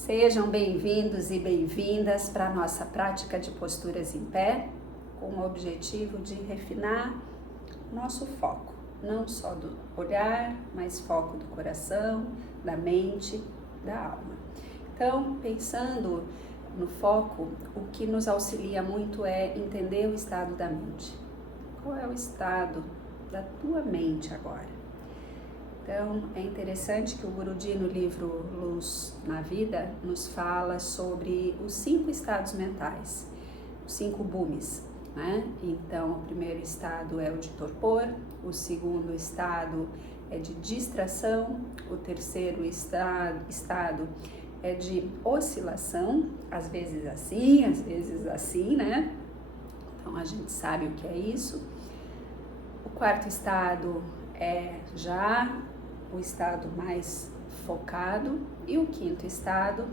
Sejam bem-vindos e bem-vindas para a nossa prática de posturas em pé, com o objetivo de refinar nosso foco, não só do olhar, mas foco do coração, da mente, da alma. Então, pensando no foco, o que nos auxilia muito é entender o estado da mente. Qual é o estado da tua mente agora? Então, é interessante que o Guruji, no livro Luz na Vida, nos fala sobre os 5 estados mentais, os 5 bhumis, né? Então, o primeiro estado é o de torpor, o segundo estado é de distração, o terceiro estado é de oscilação, às vezes assim, né? Então, a gente sabe o que é isso. O quarto estado é já o estado mais focado, e o quinto estado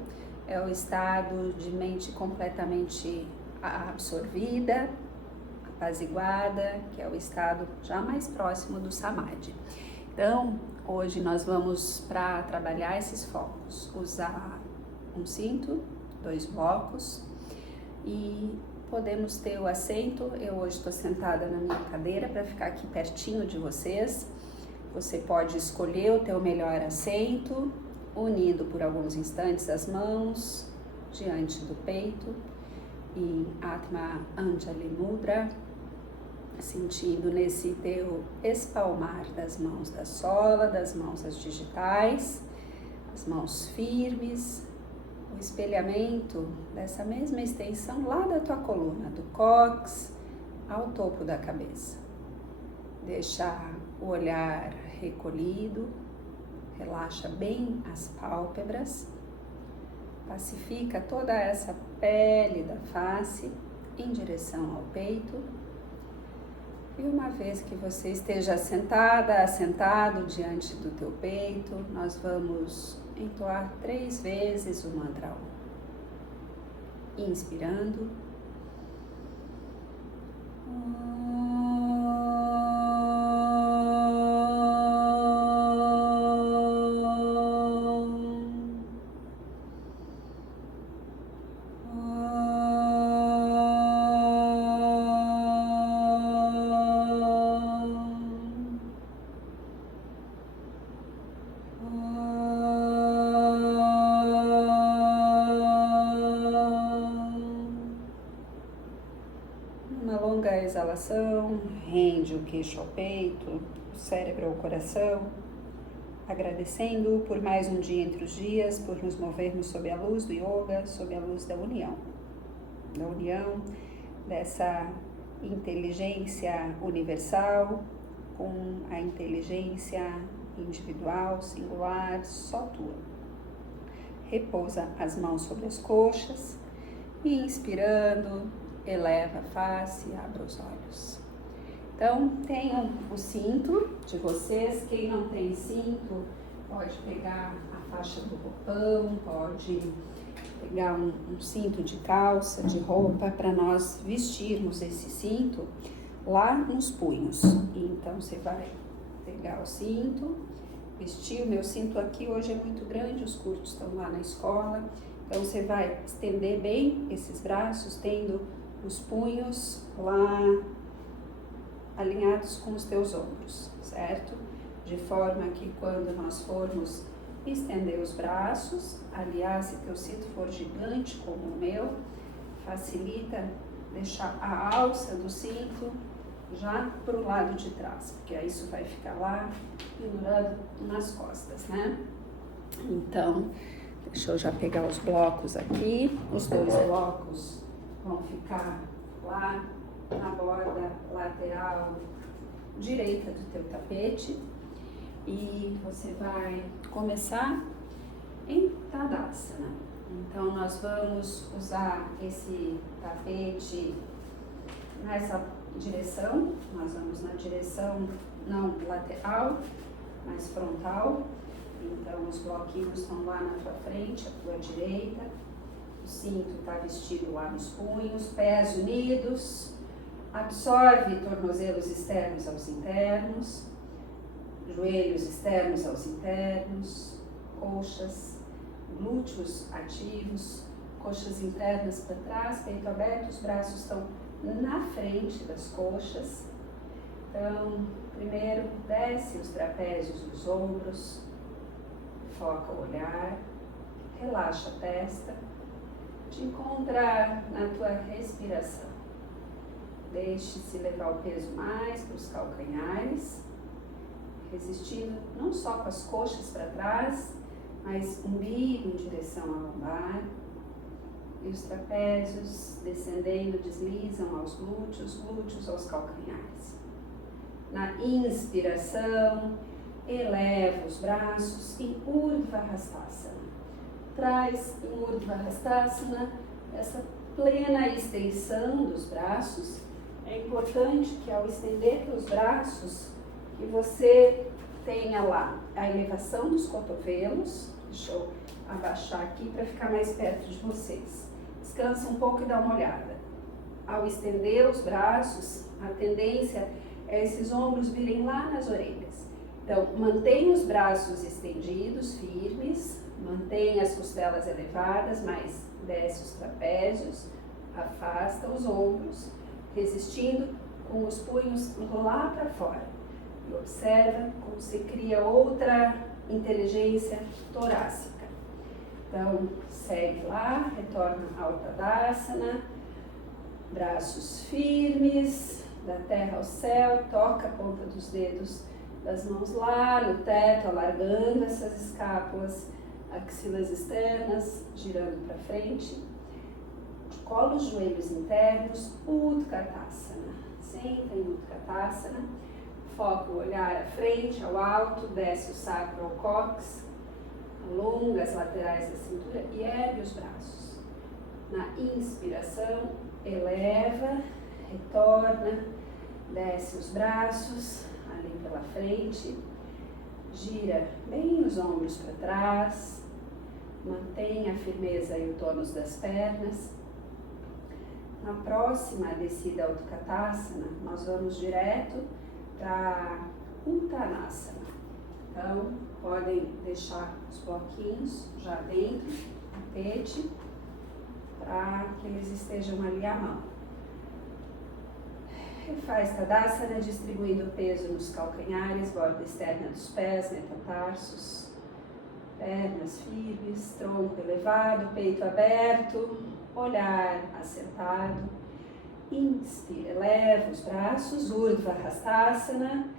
é o estado de mente completamente absorvida, apaziguada, que é o estado já mais próximo do Samadhi. Então, hoje nós vamos, para trabalhar esses focos, usar um cinto, 2 blocos, e podemos ter o assento. Eu hoje estou sentada na minha cadeira para ficar aqui pertinho de vocês. Você pode escolher o teu melhor assento, unindo por alguns instantes as mãos diante do peito, em Atma Anjali Mudra, sentindo nesse teu espalmar das mãos da sola, das mãos as digitais, as mãos firmes, o espelhamento dessa mesma extensão lá da tua coluna, do cóccix ao topo da cabeça. Deixar o olhar recolhido, relaxa bem as pálpebras, pacifica toda essa pele da face em direção ao peito. E uma vez que você esteja assentado diante do teu peito, nós vamos entoar 3 vezes o mantra Om. Inspirando. Uma longa exalação, rende o queixo ao peito, o cérebro ao coração, agradecendo por mais um dia entre os dias, por nos movermos sob a luz do yoga, sob a luz da união dessa inteligência universal com a inteligência individual, singular, só tua. Repousa as mãos sobre as coxas e, inspirando, eleva a face e abre os olhos. Então, tenham o cinto de vocês. Quem não tem cinto pode pegar a faixa do roupão, pode pegar um cinto de calça, de roupa, para nós vestirmos esse cinto lá nos punhos. Então, você vai pegar o cinto, vestir. O meu cinto aqui hoje é muito grande, os curtos estão lá na escola. Então, você vai estender bem esses braços, tendo os punhos lá alinhados com os teus ombros, certo? De forma que quando nós formos estender os braços, aliás, se teu cinto for gigante como o meu, facilita deixar a alça do cinto já para o lado de trás, porque aí isso vai ficar lá pendurado nas costas, né? Então, deixa eu já pegar os blocos aqui. Os 2 blocos vão ficar lá na borda lateral direita do teu tapete, e você vai começar em Tadasana. Então, nós vamos usar esse tapete nessa direção. Nós vamos na direção não lateral, mas frontal. Então, os bloquinhos estão lá na tua frente, à tua direita. O cinto está vestido lá nos punhos, pés unidos. Absorve tornozelos externos aos internos, joelhos externos aos internos, coxas glúteos ativos, coxas internas para trás, peito aberto, os braços estão na frente das coxas. Então, primeiro desce os trapézios dos ombros, foca o olhar, relaxa a testa, te encontra na tua respiração. Deixe-se levar o peso mais para os calcanhares, resistindo não só com as coxas para trás, mas umbigo em direção à lombar. E os trapézios descendendo deslizam aos glúteos, glúteos aos calcanhares. Na inspiração, eleva os braços em Urdhva Hastasana. Traz em Urdhva Hastasana essa plena extensão dos braços. É importante que ao estender os braços, que você tenha lá a elevação dos cotovelos. Deixa eu abaixar aqui para ficar mais perto de vocês. Descansa um pouco e dá uma olhada. Ao estender os braços, a tendência é esses ombros virem lá nas orelhas. Então, mantenha os braços estendidos, firmes, mantenha as costelas elevadas, mas desce os trapézios, afasta os ombros, resistindo com os punhos lá para fora. E observa como se cria outra inteligência torácica. Então, segue lá, retorna ao Tadasana, braços firmes, da terra ao céu, toca a ponta dos dedos das mãos lá no teto, alargando essas escápulas, axilas externas, girando para frente. Cola os joelhos internos, Utkatasana. Senta em Utkatasana, foca o olhar à frente, ao alto, desce o sacro ao cóccix, alonga as laterais da cintura e ergue os braços. Na inspiração, eleva, retorna, desce os braços ali pela frente, gira bem os ombros para trás, mantenha a firmeza e o tônus das pernas. Na próxima descida ao Utkatasana, nós vamos direto para Uttanasana. Então, podem deixar os bloquinhos já dentro do tapete para que eles estejam ali à mão. Faz Tadasana distribuindo o peso nos calcanhares, borda externa dos pés, metatarsos, pernas firmes, tronco elevado, peito aberto, olhar assentado. Inspira, eleva os braços, Urdhva Hastasana,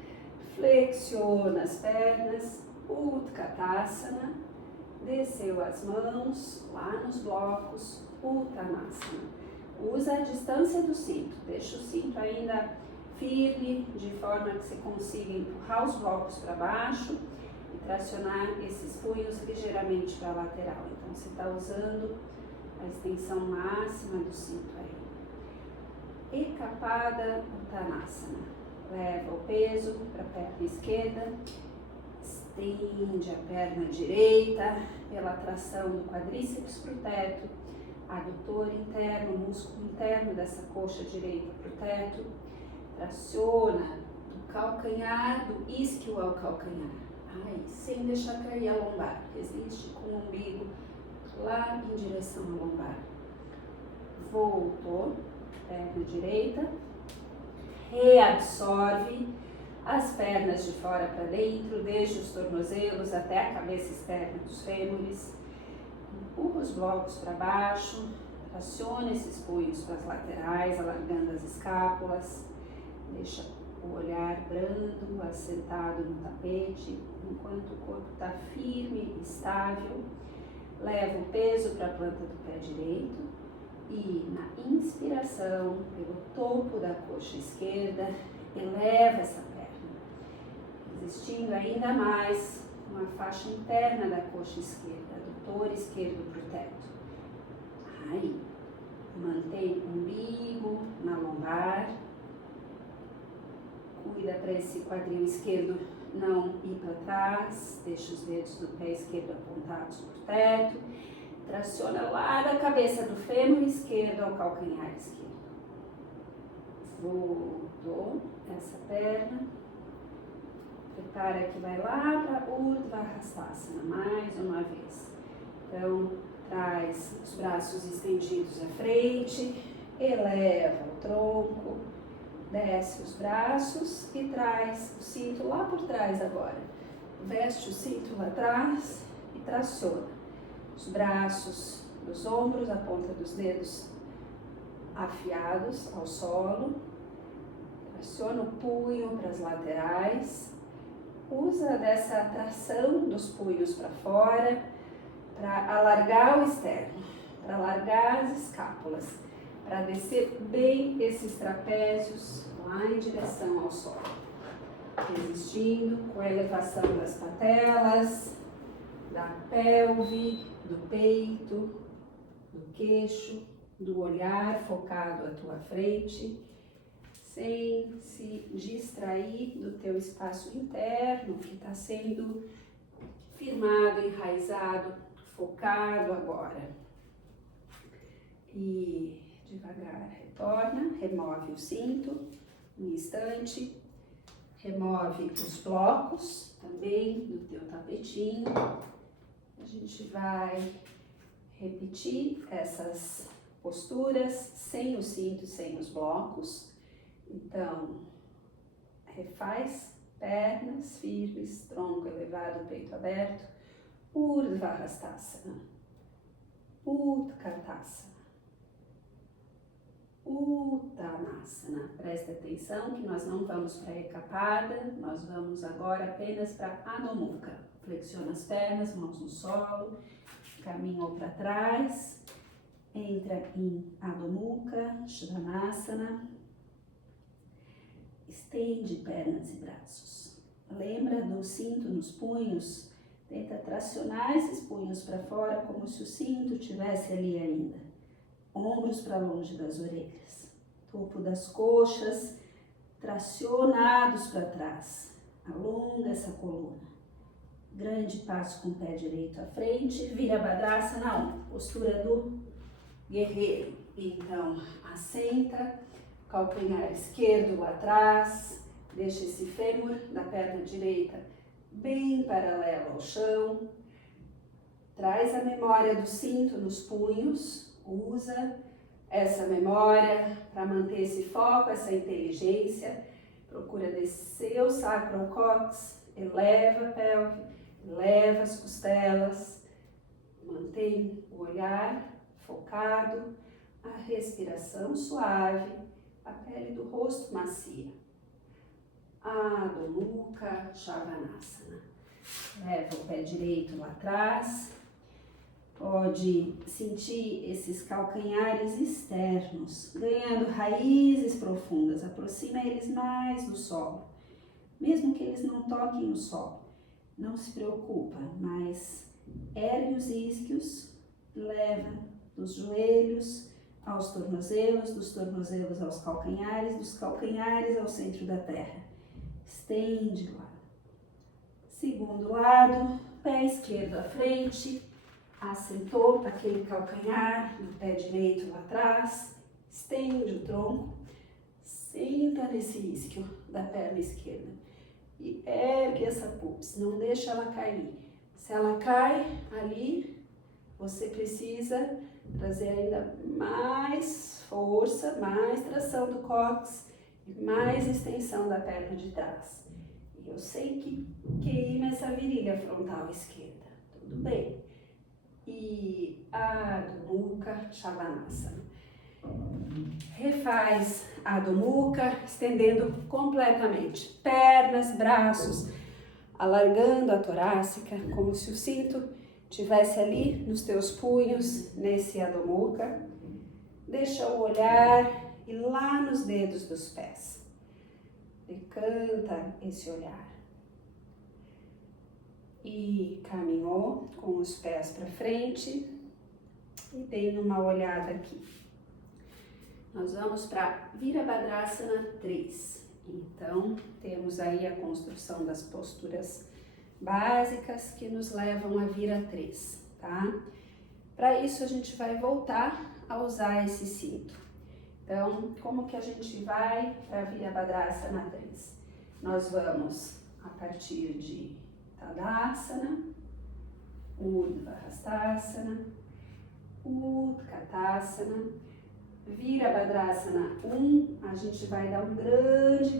flexiona as pernas, Utkatasana, desceu as mãos lá nos blocos, Uttanasana. Usa a distância do cinto, deixa o cinto ainda firme, de forma que você consiga empurrar os blocos para baixo e tracionar esses punhos ligeiramente para a lateral. Então, você está usando a extensão máxima do cinto aí. Ekapada Uttanasana. Leva o peso para a perna esquerda, estende a perna direita pela tração do quadríceps para o teto, adutor interno, músculo interno dessa coxa direita para o teto, traciona do calcanhar, do isquio ao calcanhar, sem deixar cair a lombar, resiste com o umbigo lá em direção à lombar. Voltou, perna direita, reabsorve as pernas de fora para dentro, desde os tornozelos até a cabeça externa dos fêmures. Empurra os blocos para baixo, traciona esses punhos para as laterais, alargando as escápulas. Deixa o olhar brando, assentado no tapete, enquanto o corpo está firme e estável. Leva o peso para a planta do pé direito e, na inspiração, pelo topo da coxa esquerda, eleva essa perna, resistindo ainda mais com a faixa interna da coxa esquerda, adutor esquerdo para o teto. Aí, mantém o umbigo na lombar, cuida para esse quadril esquerdo não ir para trás, deixa os dedos do pé esquerdo apontados para o teto, traciona lá da cabeça do fêmur esquerdo ao calcanhar esquerdo. Voltou essa perna, prepara que vai lá para Urdhva Hastasana, mais uma vez. Então, traz os braços estendidos à frente, eleva o tronco, desce os braços e traz o cinto lá por trás agora. Veste o cinto lá atrás e traciona. Os braços dos ombros, a ponta dos dedos afiados ao solo. Traciona o punho para as laterais. Usa dessa tração dos punhos para fora para alargar o externo, para alargar as escápulas, para descer bem esses trapézios lá em direção ao solo. Resistindo com a elevação das patelas, da pelve, do peito, do queixo, do olhar focado à tua frente, sem se distrair do teu espaço interno que está sendo firmado, enraizado, focado agora. E devagar retorna, remove o cinto, um instante, remove os blocos também do teu tapetinho. A gente vai repetir essas posturas sem o cinto, sem os blocos. Então, refaz pernas firmes, tronco elevado, peito aberto. Urdhva-hastasana, Utkatasana, Uttanasana. Presta atenção que nós não vamos para a Ekapada, nós vamos agora apenas para Adho Mukha. Flexiona as pernas, mãos no solo, caminhou para trás, entra em Adho Mukha, Svanasana, estende pernas e braços. Lembra do cinto nos punhos? Tenta tracionar esses punhos para fora como se o cinto estivesse ali ainda. Ombros para longe das orelhas. Topo das coxas tracionados para trás. Alonga essa coluna. Grande passo com o pé direito à frente. Virabhadrasana, postura do guerreiro. Então, assenta, calcanhar esquerdo lá atrás. Deixa esse fêmur da perna direita bem paralelo ao chão. Traz a memória do cinto nos punhos. Usa essa memória para manter esse foco, essa inteligência. Procura descer o sacro-cóccix, eleva a pelve, eleva as costelas. Mantém o olhar focado, a respiração suave, a pele do rosto macia. Adho Mukha Svanasana. Leva o pé direito lá atrás. Pode sentir esses calcanhares externos, ganhando raízes profundas. Aproxima eles mais do solo. Mesmo que eles não toquem o solo, não se preocupa, mas ergue os isquios, leva dos joelhos aos tornozelos, dos tornozelos aos calcanhares, dos calcanhares ao centro da terra. Estende lá. Segundo lado, pé esquerdo à frente, assentou aquele calcanhar do pé direito lá atrás, estende o tronco, senta nesse isquio da perna esquerda e ergue essa pubis, não deixa ela cair. Se ela cai ali, você precisa trazer ainda mais força, mais tração do cóccix e mais extensão da perna de trás. E eu sei que queima essa virilha frontal esquerda, tudo bem. E Adho Mukha Svanasana. Refaz Adho Mukha, estendendo completamente pernas, braços, alargando a torácica, como se o cinto estivesse ali nos teus punhos, nesse Adho Mukha. Deixa o olhar ir lá nos dedos dos pés. Decanta esse olhar. E caminhou com os pés para frente e dei uma olhada aqui. Nós vamos para Virabhadrasana 3. Então, temos aí a construção das posturas básicas que nos levam a Vira 3, tá? Para isso, a gente vai voltar a usar esse cinto. Então, como que a gente vai para Virabhadrasana 3? Nós vamos a partir de Tadasana, Urdhva Hastasana, Utkatasana, Virabhadrasana 1, a gente vai dar um grande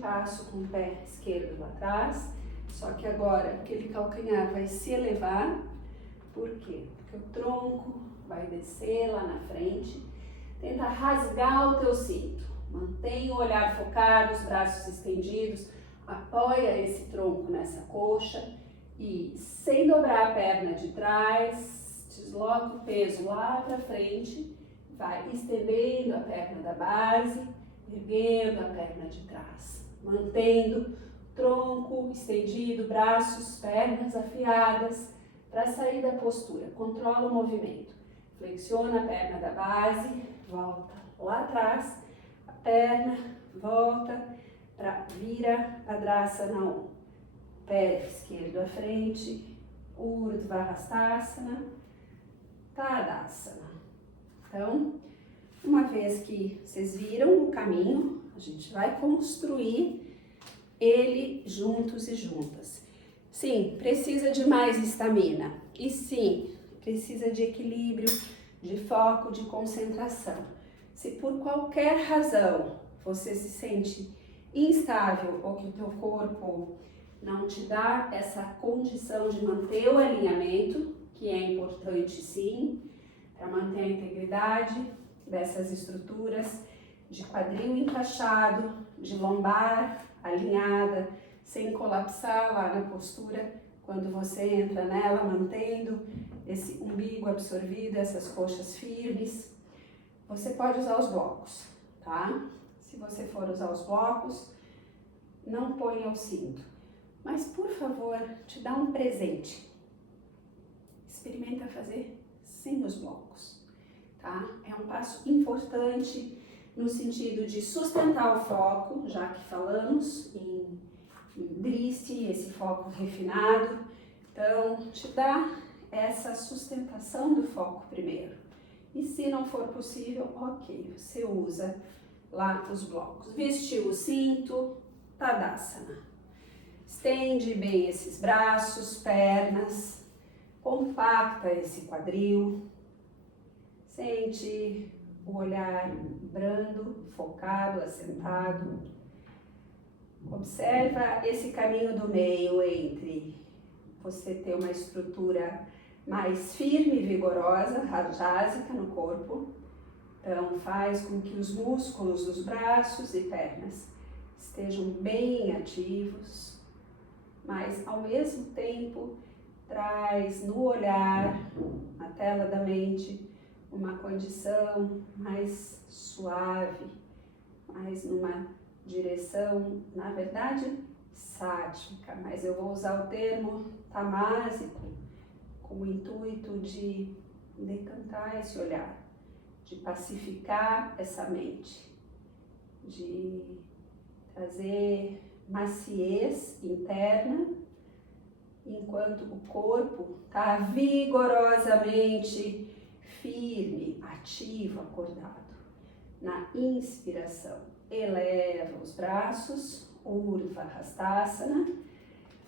passo com o pé esquerdo lá atrás, só que agora aquele calcanhar vai se elevar. Por quê? Porque o tronco vai descer lá na frente. Tenta rasgar o teu cinto. Mantenha o olhar focado, os braços estendidos. Apoia esse tronco nessa coxa e, sem dobrar a perna de trás, desloca o peso lá para frente. Vai estendendo a perna da base, erguendo a perna de trás. Mantendo tronco estendido, braços, pernas afiadas. Para sair da postura, controla o movimento. Flexiona a perna da base, volta lá atrás, a perna, volta para Virabhadrasana 1. Pé esquerdo à frente, Urdhva Hastasana, Tadasana. Então, uma vez que vocês viram o caminho, a gente vai construir ele juntos e juntas. Sim, precisa de mais estamina. E sim, precisa de equilíbrio, de foco, de concentração. Se por qualquer razão você se sente instável ou que o teu corpo não te dá essa condição de manter o alinhamento, que é importante sim, para manter a integridade dessas estruturas, de quadril encaixado, de lombar alinhada, sem colapsar lá na postura, quando você entra nela, mantendo esse umbigo absorvido, essas coxas firmes. Você pode usar os blocos, tá? Se você for usar os blocos, não ponha o cinto. Mas, por favor, te dá um presente. Experimenta fazer sem os blocos, tá? É um passo importante no sentido de sustentar o foco, já que falamos em Drishti, esse foco refinado. Então, te dá essa sustentação do foco primeiro. E se não for possível, ok, você usa lá os blocos. Vestiu o cinto, Tadasana. Estende bem esses braços, pernas, compacta esse quadril. Sente o olhar brando, focado, assentado. Observa esse caminho do meio entre você ter uma estrutura mais firme e vigorosa, rajásica no corpo. Então faz com que os músculos dos braços e pernas estejam bem ativos, mas ao mesmo tempo traz no olhar, na tela da mente, uma condição mais suave, mais numa direção, na verdade, sática, mas eu vou usar o termo tamásico com o intuito de decantar esse olhar, de pacificar essa mente, de trazer maciez interna, enquanto o corpo está vigorosamente firme, ativo, acordado. Na inspiração, eleva os braços, Urdhva Hastasana,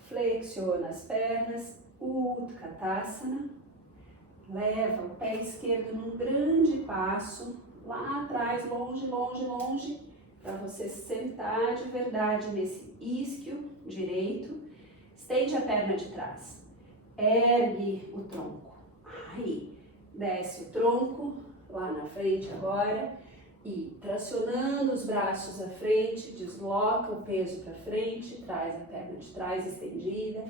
flexiona as pernas, Utkatasana, leva o pé esquerdo num grande passo, lá atrás, longe, longe, longe, para você sentar de verdade nesse isquio direito. Estende a perna de trás, ergue o tronco, aí, desce o tronco, lá na frente agora, e tracionando os braços à frente, desloca o peso para frente, traz a perna de trás estendida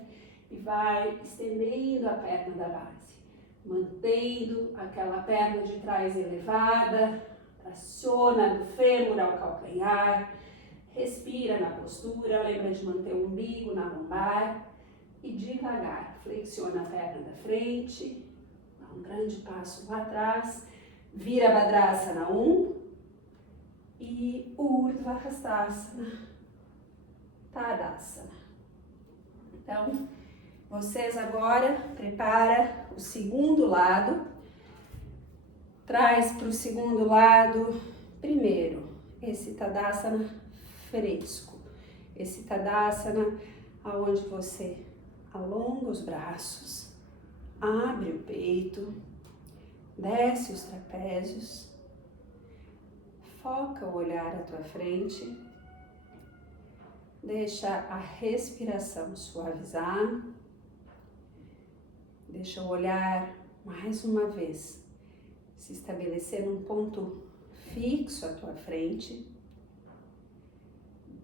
e vai estendendo a perna da base, mantendo aquela perna de trás elevada, traciona do fêmur ao calcanhar, respira na postura, lembra de manter o umbigo na lombar e devagar flexiona a perna da frente, dá um grande passo lá atrás, Virabhadrasana 1 e Urdhva Hastasana, Tadasana. Então, vocês agora prepara o segundo lado, traz para o segundo lado, primeiro, esse Tadasana fresco, esse Tadasana onde você Alonga os braços, abre o peito, desce os trapézios, foca o olhar à tua frente, deixa a respiração suavizar, deixa o olhar mais uma vez se estabelecer num ponto fixo à tua frente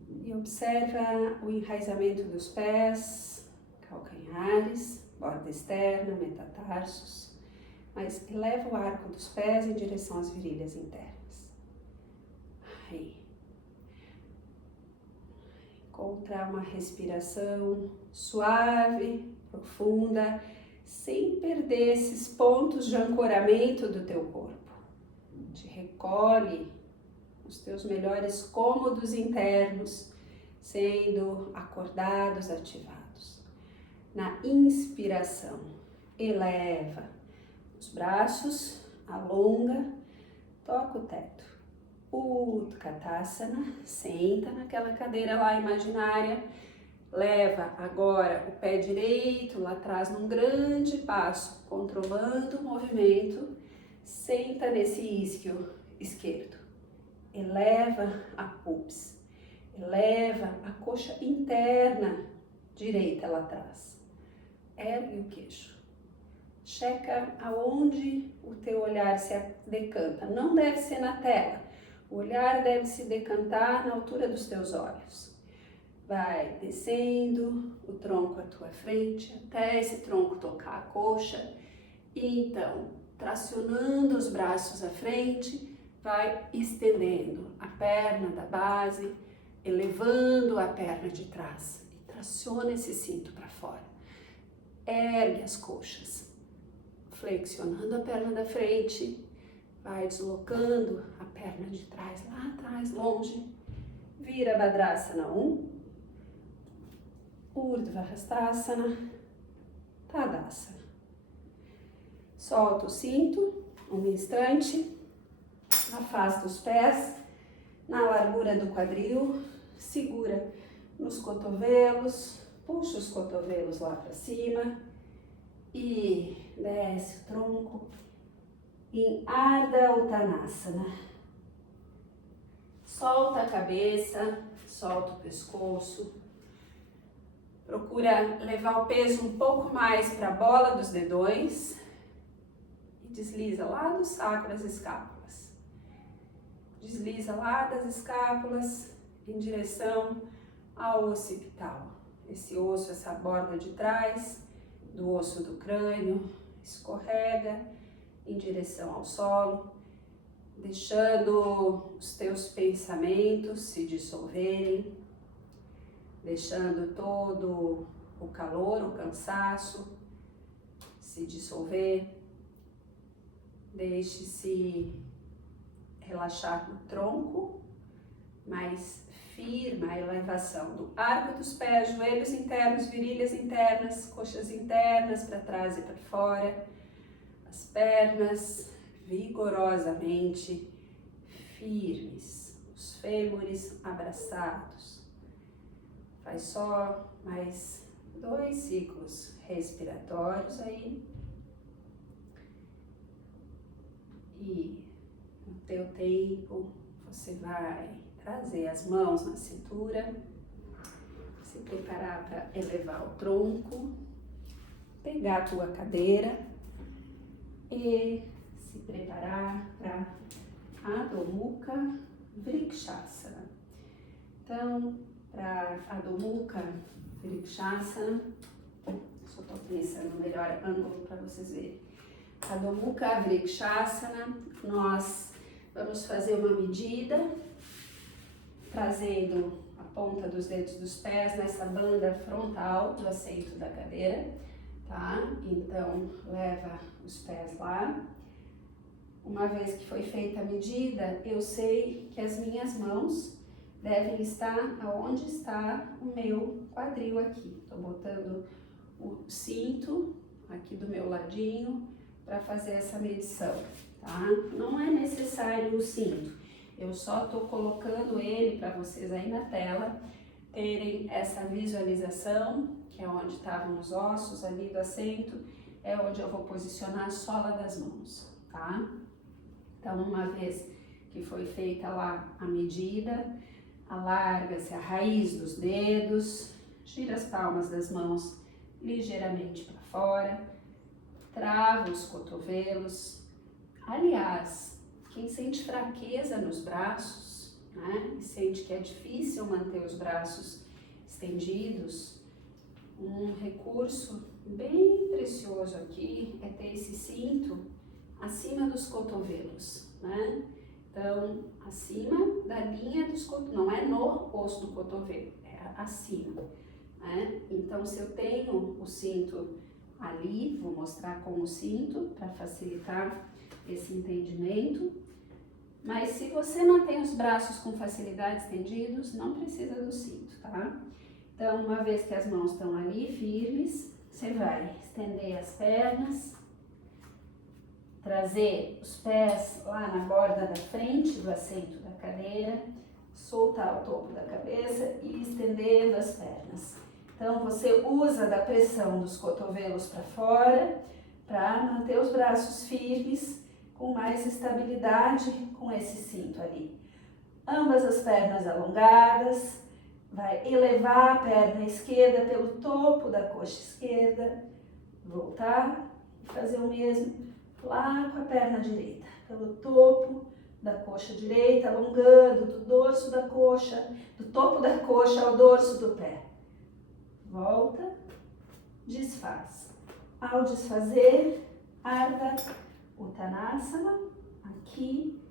e observa o enraizamento dos pés, calcanhares, borda externa, metatarsos, mas eleva o arco dos pés em direção às virilhas internas. Aí. Encontra uma respiração suave, profunda, sem perder esses pontos de ancoramento do teu corpo. Te recolhe os teus melhores cômodos internos, sendo acordados, ativados. Na inspiração, eleva os braços, alonga, toca o teto. Utkatasana, senta naquela cadeira lá imaginária, leva agora o pé direito lá atrás num grande passo, controlando o movimento, senta nesse isquio esquerdo, eleva a pubis, eleva a coxa interna direita lá atrás, ergue o queixo, checa aonde o teu olhar se decanta, não deve ser na tela. O olhar deve se decantar na altura dos teus olhos. Vai descendo o tronco à tua frente, até esse tronco tocar a coxa. E então, tracionando os braços à frente, vai estendendo a perna da base, elevando a perna de trás. E traciona esse cinto para fora. Ergue as coxas, flexionando a perna da frente. Vai deslocando a perna de trás, lá atrás, longe. Vira Bhadrasana 1. Urdhva Hastasana. Tadasana. Solta o cinto, um instante. Afasta os pés na largura do quadril. Segura nos cotovelos. Puxa os cotovelos lá para cima. E desce o tronco. Em Ardha Uttanasana. Solta a cabeça, solta o pescoço. Procura levar o peso um pouco mais para a bola dos dedões. E desliza lá do sacro as escápulas. Desliza lá das escápulas em direção ao occipital. Esse osso, essa borda de trás do osso do crânio, escorrega em direção ao solo, deixando os teus pensamentos se dissolverem, deixando todo o calor, o cansaço se dissolver. Deixe-se relaxar no tronco, mas firma a elevação do arco dos pés, joelhos internos, virilhas internas, coxas internas para trás e para fora. As pernas vigorosamente firmes, os fêmures abraçados. Faz só mais 2 ciclos respiratórios aí. E no teu tempo você vai trazer as mãos na cintura, se preparar para elevar o tronco, pegar a tua cadeira e se preparar para Adho Mukha Vrikshasana. Então, para Adho Mukha Vrikshasana, só estou pensando no melhor ângulo para vocês verem. Adho Mukha Vrikshasana, nós vamos fazer uma medida, trazendo a ponta dos dedos dos pés nessa banda frontal do assento da cadeira, tá? Então, leva os pés lá. Uma vez que foi feita a medida, eu sei que as minhas mãos devem estar aonde está o meu quadril aqui. Estou botando o cinto aqui do meu ladinho para fazer essa medição, tá? Não é necessário o cinto, eu só estou colocando ele para vocês aí na tela terem essa visualização que é onde estavam os ossos ali do assento, é onde eu vou posicionar a sola das mãos, tá? Então, uma vez que foi feita lá a medida, alarga-se a raiz dos dedos, gira as palmas das mãos ligeiramente para fora, trava os cotovelos. Aliás, quem sente fraqueza nos braços, né, e sente que é difícil manter os braços estendidos, um recurso bem precioso aqui é ter esse cinto acima dos cotovelos, né? Então, acima da linha dos cotovelos, não é no osso do cotovelo, é acima, né? Então, se eu tenho o cinto ali, vou mostrar com o cinto para facilitar esse entendimento. Mas se você mantém os braços com facilidade estendidos, não precisa do cinto, tá? Então, uma vez que as mãos estão ali firmes, você vai estender as pernas, trazer os pés lá na borda da frente do assento da cadeira, soltar o topo da cabeça e estendendo as pernas. Então, você usa da pressão dos cotovelos para fora para manter os braços firmes, com mais estabilidade com esse cinto ali. Ambas as pernas alongadas, vai elevar a perna esquerda pelo topo da coxa esquerda, voltar e fazer o mesmo lá com a perna direita, pelo topo da coxa direita, alongando do dorso da coxa, do topo da coxa ao dorso do pé. Volta, desfaz. Ao desfazer, Ardha Uttanasana, aqui,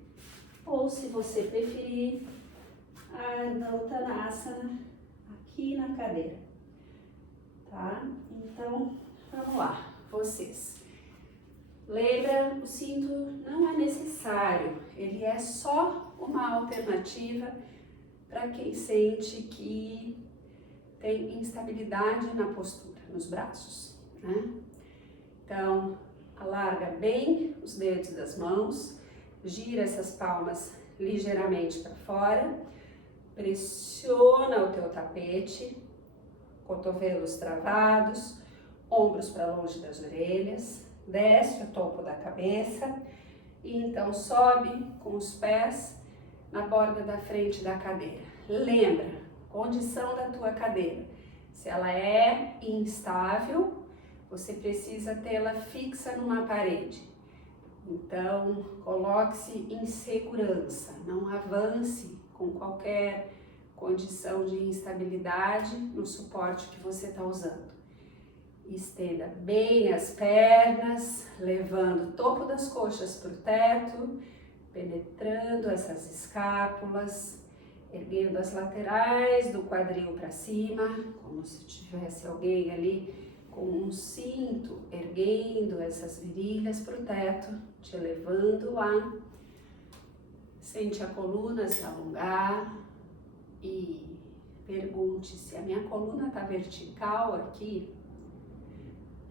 ou se você preferir, Ardha Uttanasana, aqui na cadeira, tá? Então, vamos lá, vocês. Lembra, o cinto não é necessário, ele é só uma alternativa para quem sente que tem instabilidade na postura, nos braços, né? Então, alarga bem os dedos das mãos, gira essas palmas ligeiramente para fora, pressiona o teu tapete, cotovelos travados, ombros para longe das orelhas, desce o topo da cabeça e então sobe com os pés na borda da frente da cadeira. Lembra, condição da tua cadeira, se ela é instável, você precisa tê-la fixa numa parede. Então, coloque-se em segurança, não avance com qualquer condição de instabilidade no suporte que você está usando. Estenda bem as pernas, levando o topo das coxas para o teto, penetrando essas escápulas, erguendo as laterais do quadril para cima, como se tivesse alguém ali com um cinto, erguendo essas virilhas para o teto, te levando lá. Sente a coluna se alongar e pergunte se a minha coluna está vertical aqui.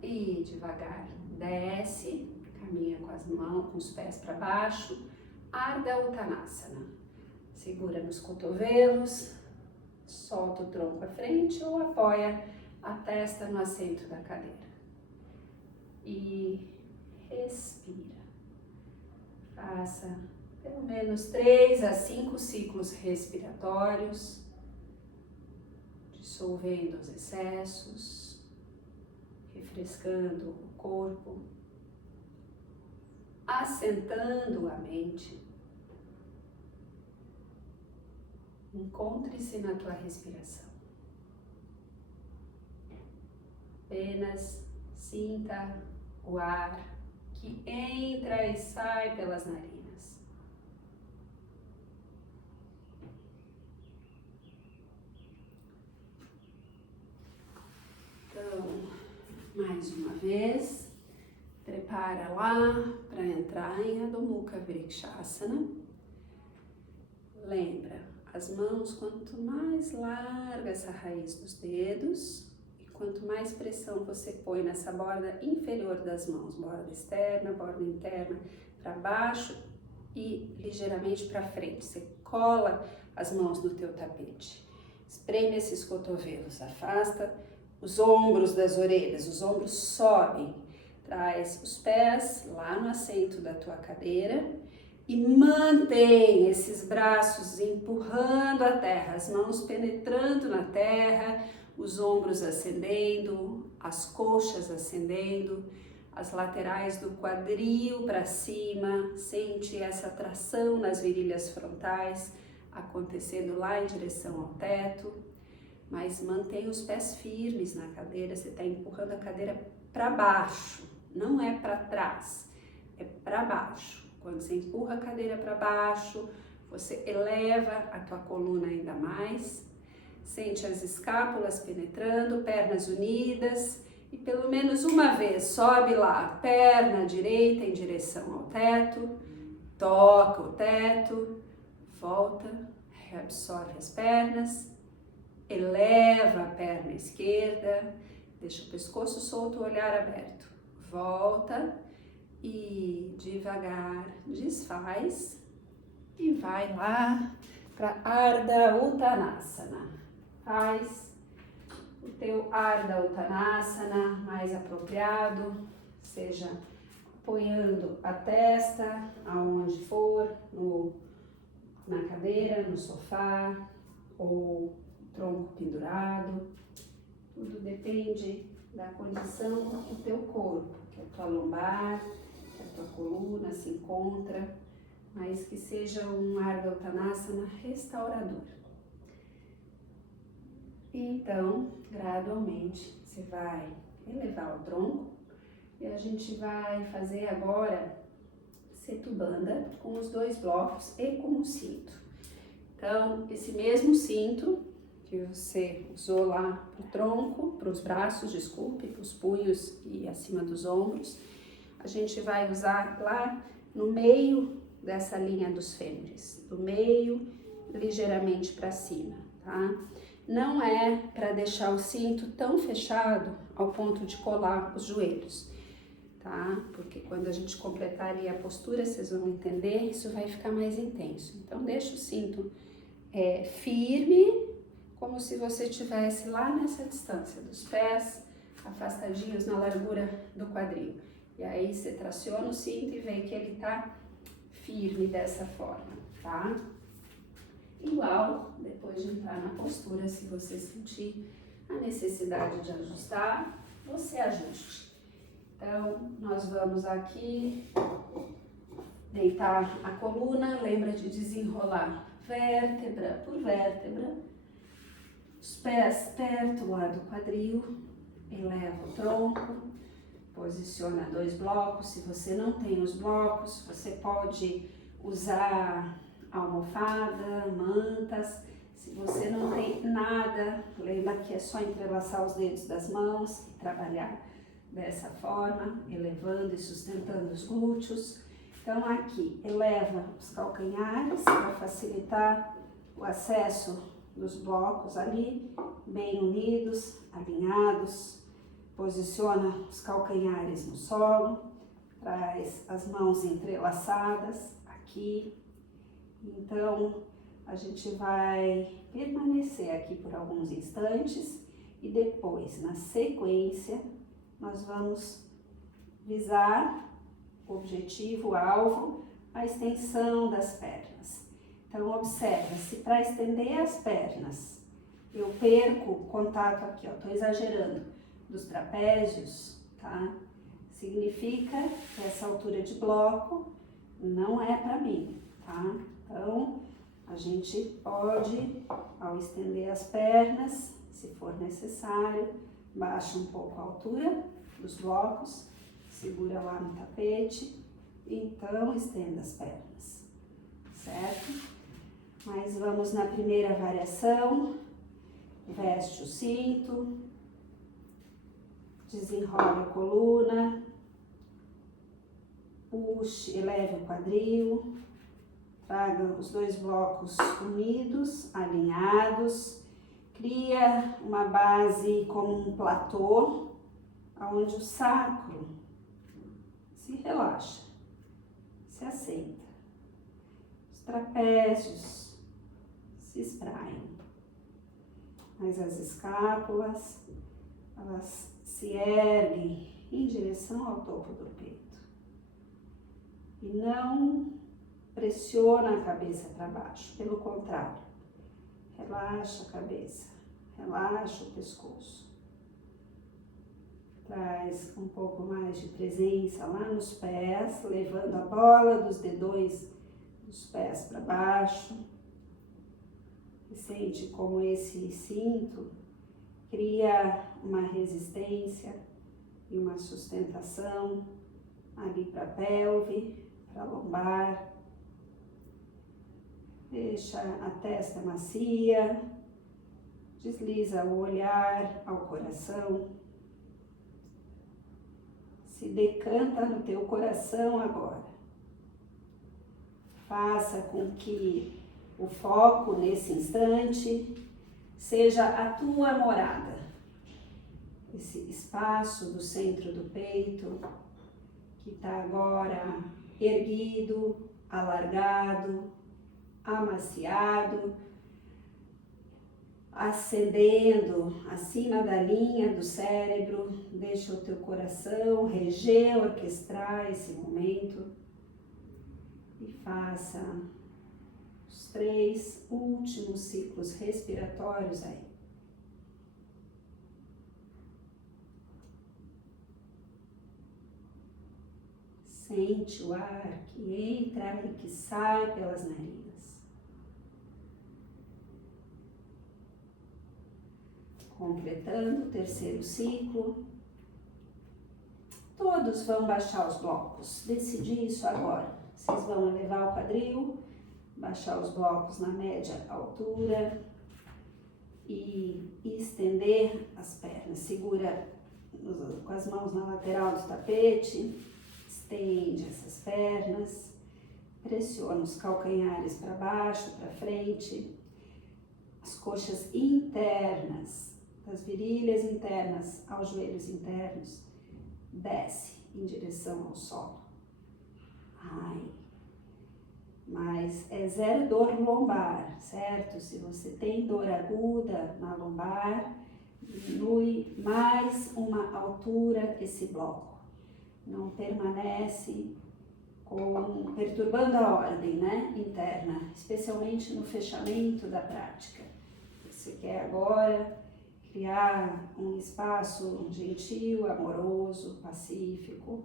E devagar desce, caminha com as mãos, com os pés para baixo, Ardha Uttanasana. Segura nos cotovelos, solta o tronco à frente ou apoia a testa no assento da cadeira. E respira. Faça pelo menos 3 a 5 ciclos respiratórios, dissolvendo os excessos, refrescando o corpo, assentando a mente. Encontre-se na tua respiração. Apenas sinta o ar que entra e sai pelas narinas. Então, mais uma vez, prepara lá para entrar em Adho Mukha Vrikshasana. Lembra, as mãos, quanto mais larga essa raiz dos dedos, quanto mais pressão você põe nessa borda inferior das mãos, borda externa, borda interna, para baixo e ligeiramente para frente. Você cola as mãos no teu tapete. Espreme esses cotovelos, afasta os ombros das orelhas, os ombros sobem. Traz os pés lá no assento da tua cadeira e mantém esses braços empurrando a terra, as mãos penetrando na terra, os ombros ascendendo, as coxas ascendendo, as laterais do quadril para cima. Sente essa tração nas virilhas frontais acontecendo lá em direção ao teto, mas mantém os pés firmes na cadeira. Você está empurrando a cadeira para baixo, não é para trás, é para baixo. Quando você empurra a cadeira para baixo, você eleva a tua coluna ainda mais. Sente as escápulas penetrando, pernas unidas e pelo menos uma vez sobe lá, perna direita em direção ao teto, toca o teto, volta, reabsorve as pernas, eleva a perna esquerda, deixa o pescoço solto, o olhar aberto, volta e devagar desfaz e vai lá para Ardha Uttanasana. Faz o teu Ardha Uttanasana mais apropriado, seja apoiando a testa aonde for, na cadeira, no sofá ou tronco pendurado. Tudo depende da condição do teu corpo, que a tua lombar, que a tua coluna se encontra, mas que seja um Ardha Uttanasana restaurador. Então, gradualmente, você vai elevar o tronco e a gente vai fazer agora Setubandha com os 2 blocos e com o cinto. Então, esse mesmo cinto que você usou lá para o tronco, para os braços, desculpe, para os punhos e acima dos ombros, a gente vai usar lá no meio dessa linha dos fêmures, do meio ligeiramente para cima, tá? Não é para deixar o cinto tão fechado ao ponto de colar os joelhos, tá? Porque quando a gente completar ali a postura, vocês vão entender, isso vai ficar mais intenso. Então, deixa o cinto firme, como se você estivesse lá nessa distância dos pés, afastadinhos na largura do quadril. E aí você traciona o cinto e vê que ele tá firme dessa forma, tá? Igual, depois de entrar na postura, se você sentir a necessidade de ajustar, você ajuste. Então, nós vamos aqui deitar a coluna, lembra de desenrolar vértebra por vértebra, os pés perto lá do quadril, eleva o tronco, posiciona 2 blocos. Se você não tem os blocos, você pode usar almofada, mantas. Se você não tem nada, lembra que é só entrelaçar os dedos das mãos e trabalhar dessa forma, elevando e sustentando os glúteos. Então aqui, eleva os calcanhares para facilitar o acesso dos blocos ali, bem unidos, alinhados. Posiciona os calcanhares no solo, traz as mãos entrelaçadas aqui. Então, a gente vai permanecer aqui por alguns instantes e depois, na sequência, nós vamos visar o objetivo, o alvo, a extensão das pernas. Então, observa, se para estender as pernas eu perco o contato aqui, ó, tô exagerando, dos trapézios, tá? Significa que essa altura de bloco não é para mim, tá? Então, a gente pode, ao estender as pernas, se for necessário, baixa um pouco a altura dos blocos, segura lá no tapete, então estenda as pernas, certo? Mas vamos na primeira variação, veste o cinto, desenrola a coluna, puxe, eleve o quadril, traga os 2 blocos unidos, alinhados, cria uma base como um platô, onde o sacro se relaxa, se assenta, os trapézios se espraem, mas as escápulas elas se erguem em direção ao topo do peito. E não pressiona a cabeça para baixo, pelo contrário, relaxa a cabeça, relaxa o pescoço. Traz um pouco mais de presença lá nos pés, levando a bola dos dedões dos pés para baixo. E sente como esse cinto cria uma resistência e uma sustentação ali para a pelve, para a lombar. Deixa a testa macia, desliza o olhar ao coração. Se decanta no teu coração agora. Faça com que o foco nesse instante seja a tua morada. Esse espaço do centro do peito que está agora erguido, alargado, amaciado, ascendendo acima da linha do cérebro. Deixa o teu coração reger, orquestrar esse momento e faça os 3 últimos ciclos respiratórios aí. Sente o ar que entra e que sai pelas narinas. Completando o 3º ciclo, todos vão baixar os blocos. Decidi isso agora. Vocês vão elevar o quadril, baixar os blocos na média altura e estender as pernas. Segura com as mãos na lateral do tapete, estende essas pernas, pressiona os calcanhares para baixo, para frente, as coxas internas, das virilhas internas aos joelhos internos, desce em direção ao solo. Ai, mas é 0 dor lombar, certo? Se você tem dor aguda na lombar, diminui mais uma altura esse bloco. Não permanece perturbando a ordem, né, interna, especialmente no fechamento da prática. Você quer agora criar um espaço gentil, amoroso, pacífico.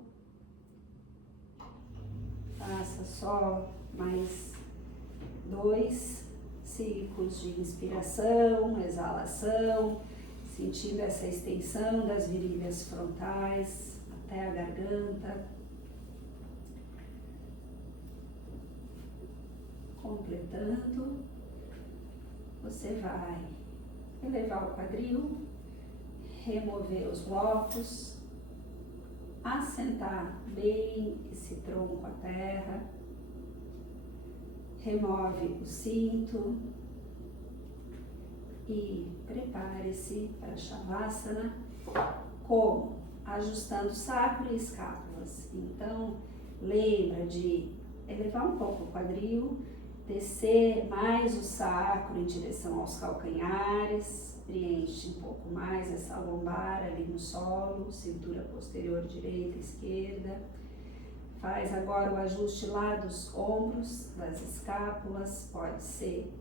Faça só mais 2 ciclos de inspiração, exalação, sentindo essa extensão das virilhas frontais até a garganta. Completando, você vai elevar o quadril, remover os blocos, assentar bem esse tronco à terra, remove o cinto e prepare-se para Shavasana, como? Ajustando sacro e escápulas. Então, lembra de elevar um pouco o quadril, descer mais o sacro em direção aos calcanhares, preenche um pouco mais essa lombar ali no solo, cintura posterior direita e esquerda. Faz agora o ajuste lá dos ombros, das escápulas, pode ser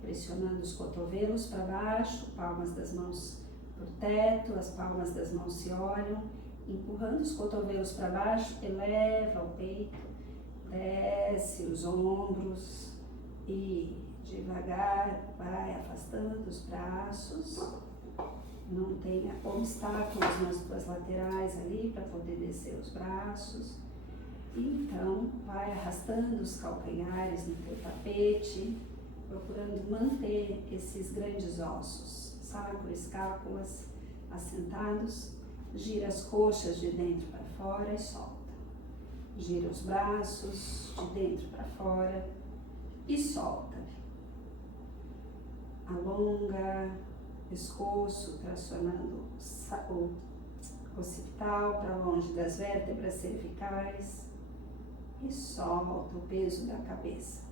pressionando os cotovelos para baixo, palmas das mãos para o teto, as palmas das mãos se olham, empurrando os cotovelos para baixo, eleva o peito, desce os ombros e devagar vai afastando os braços. Não tenha obstáculos nas tuas laterais ali para poder descer os braços. Então, vai arrastando os calcanhares no teu tapete, procurando manter esses grandes ossos, sacro, escápulas, assentados. Gira as coxas de dentro para fora e solta. Gira os braços de dentro para fora e solta. Alonga o pescoço, tracionando o occipital para longe das vértebras cervicais e solta o peso da cabeça.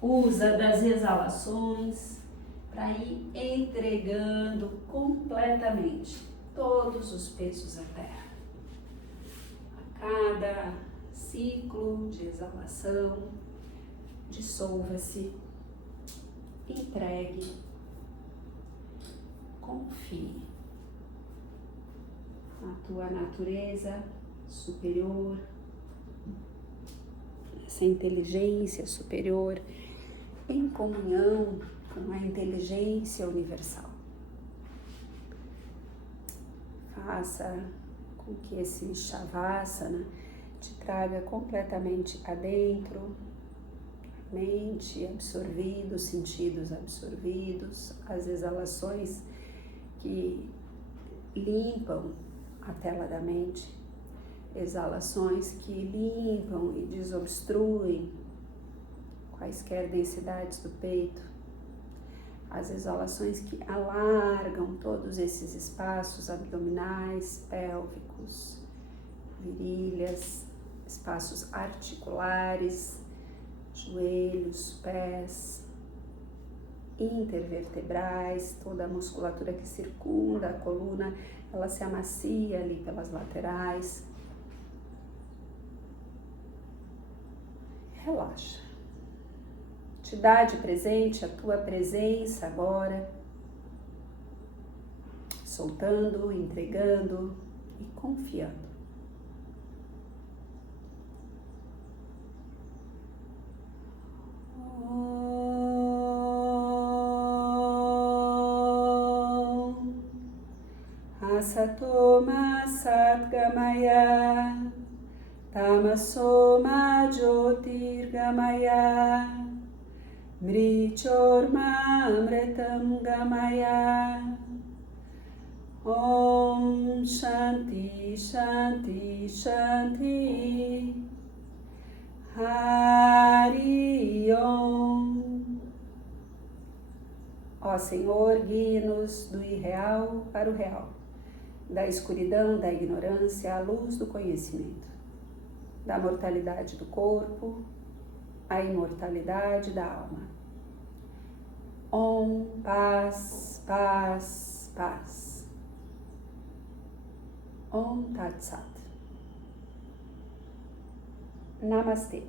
Usa das exalações para ir entregando completamente todos os pesos à terra. A cada ciclo de exalação, dissolva-se, entregue, confie na tua natureza superior, essa inteligência superior em comunhão com a inteligência universal. Faça com que esse Shavasana te traga completamente adentro, mente absorvida, os sentidos absorvidos, as exalações que limpam a tela da mente, exalações que limpam e desobstruem quaisquer densidades do peito, as exalações que alargam todos esses espaços abdominais, pélvicos, virilhas, espaços articulares, joelhos, pés, intervertebrais, toda a musculatura que circunda a coluna, ela se amacia ali pelas laterais. Relaxa. Te dá de presente a tua presença agora, soltando, entregando e confiando. Asatoma Satgamaya Tamasoma Jyotirgamaya Mrichorma Amritam Gamaya. Om Shanti Shanti Shanti Hari Om. Ó Senhor, guie-nos do irreal para o real, da escuridão, da ignorância, à luz do conhecimento, da mortalidade do corpo, à imortalidade da alma. Om, paz, paz, paz. Om Tat Sat. Namastê.